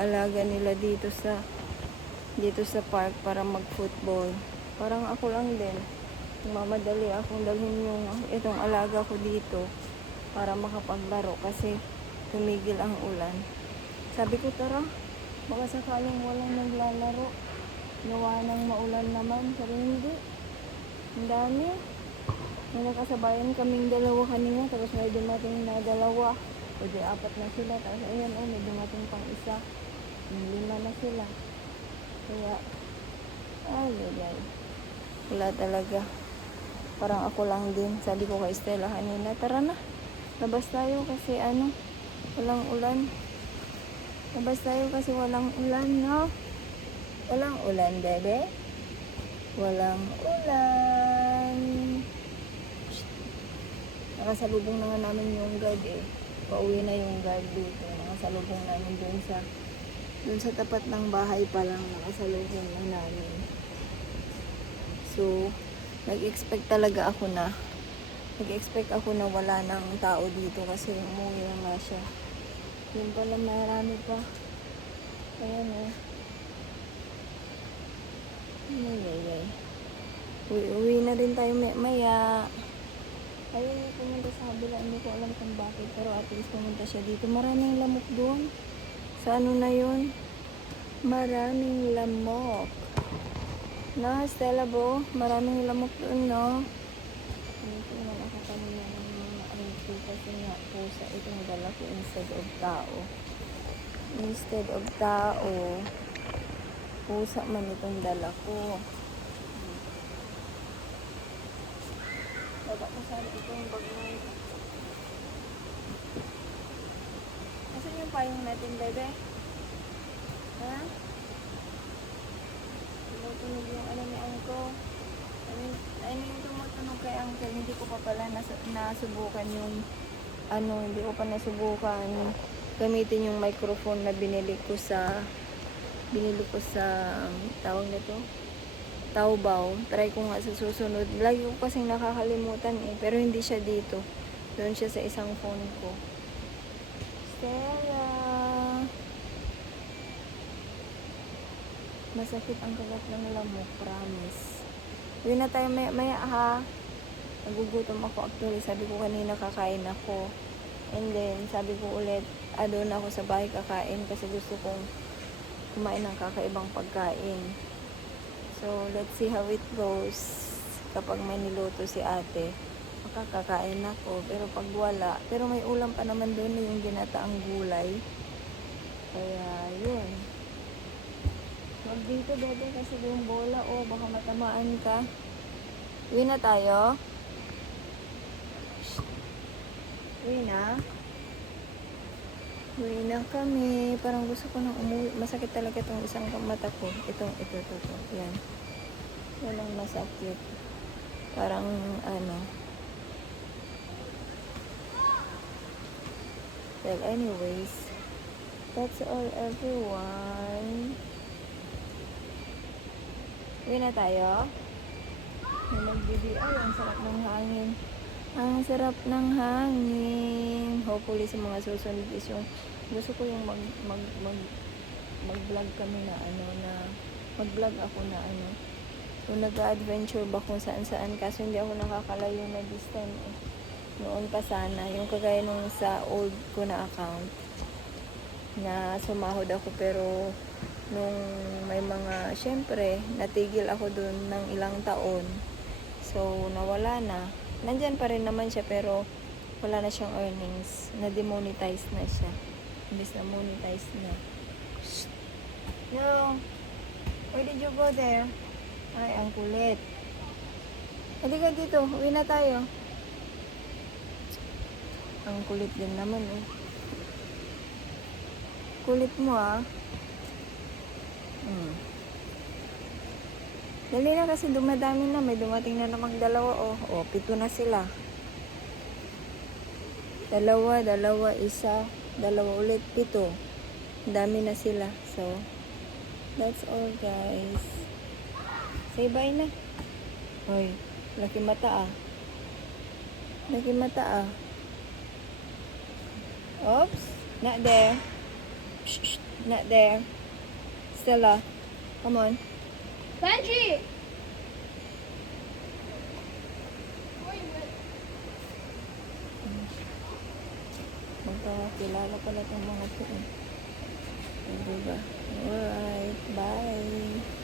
alaga nila dito sa park para mag-football. Parang ako lang din. Mamadali akong dalhin itong alaga ko dito para makapaglaro kasi tumigil ang ulan. Sabi ko, tara, baka sakaling walang naglalaro. Gawa ng maulan naman. Pero hindi. Ang dami. May nakasabayan kaming dalawa kanina. Tapos may dumating na dalawa. O di apat na sila. Tapos ayan, may dumating pang isa. 5 na sila. Kaya, ay. Wala talaga. Parang ako lang din. Sabi ko kay Stella kanina, tara na. Labas tayo kasi walang ulan. Labas tayo kasi walang ulan, no? Walang ulan, bebe. Walang ulan. Nakasalubong na nga namin yung guard Pauwi na yung guard dito. Nakasalubong namin dun sa tapat ng bahay pa lang. Nakasalubong na namin. So, nag-expect talaga ako na wala ng tao dito kasi umuwi na nga siya. Yun pala, marami pa. Ayan Uwi na din tayo maya. Ayun, pumunta sa kabila. Hindi ko alam kung bakit. Pero at least pumunta siya dito. Maraming lamok doon. Sa na yun? Maraming lamok. No, Stella Bo? Maraming lamok doon, no? Hindi na nakakanina ng mga auntie kasi nga pusa itong dala ko instead of tao. Pusa man itong dala ko. Baba ko sana itong bag mo. Asan yung payong natin, bebe? Ha? Tumutunog yung ni Angko. Yung tumutunog kay Uncle. Hindi ko pa pala nasubukan yung hindi ko pa nasubukan gamitin yung microphone na binili ko sa tawag na to Taobao. Try ko nga sa susunod. Lagi ko kasing nakakalimutan pero hindi siya dito. Doon siya sa isang phone ko. Stella, masakit ang kagat ng lamok, promise. Uwi na tayo maya ha. Nagugutom ako actually. Sabi ko kanina kakain ako. And then, sabi ko ulit, doon ako sa bahay kakain kasi gusto kong kumain ng kakaibang pagkain. So, let's see how it goes. Kapag may niluto si ate, makakakain ako. Pero pag wala, pero may ulam pa naman doon yung ginataang gulay. Kaya, yun. Wag dito, bebe, kasi yung bola, baka matamaan ka. Uwi na tayo. Uwi na kami. Parang gusto ko nang umuwi. Masakit talaga itong isang mata ko. Ito. Yan. Walang masakit. Parang Well, anyways. That's all, everyone. Uwi na tayo. May nag-video. Ay, ang sarap ng hangin. Ang sarap ng hangin. Hopefully sa mga susunod is yung gusto ko yung mag-vlog kami na mag-vlog ako na so nag-adventure ba kung saan kaso hindi ako nakakalayo na this time noon pa sana yung kagaya nung sa old ko na account na sumahod ako pero nung may mga syempre natigil ako dun ng ilang taon so nawala na. Nandyan pa rin naman siya pero wala na siyang earnings. Na-demonetize na siya. Imbes na monetize na. No. Where did you go there? Ay, ang kulit. Halika dito. Uwi na tayo. Ang kulit din naman Kulit mo Dali na kasi dumadami na. May dumating na namang dalawa 7 na sila. Dalawa, isa, dalawa ulit, 7. Dami na sila. So, that's all guys. Say bye na. Hoy, laki mata Laki mata Oops, not there. Shh, shh, not there. Stella, come on. Benji! Magkakilala pala itong mga to. Diba? Alright, bye.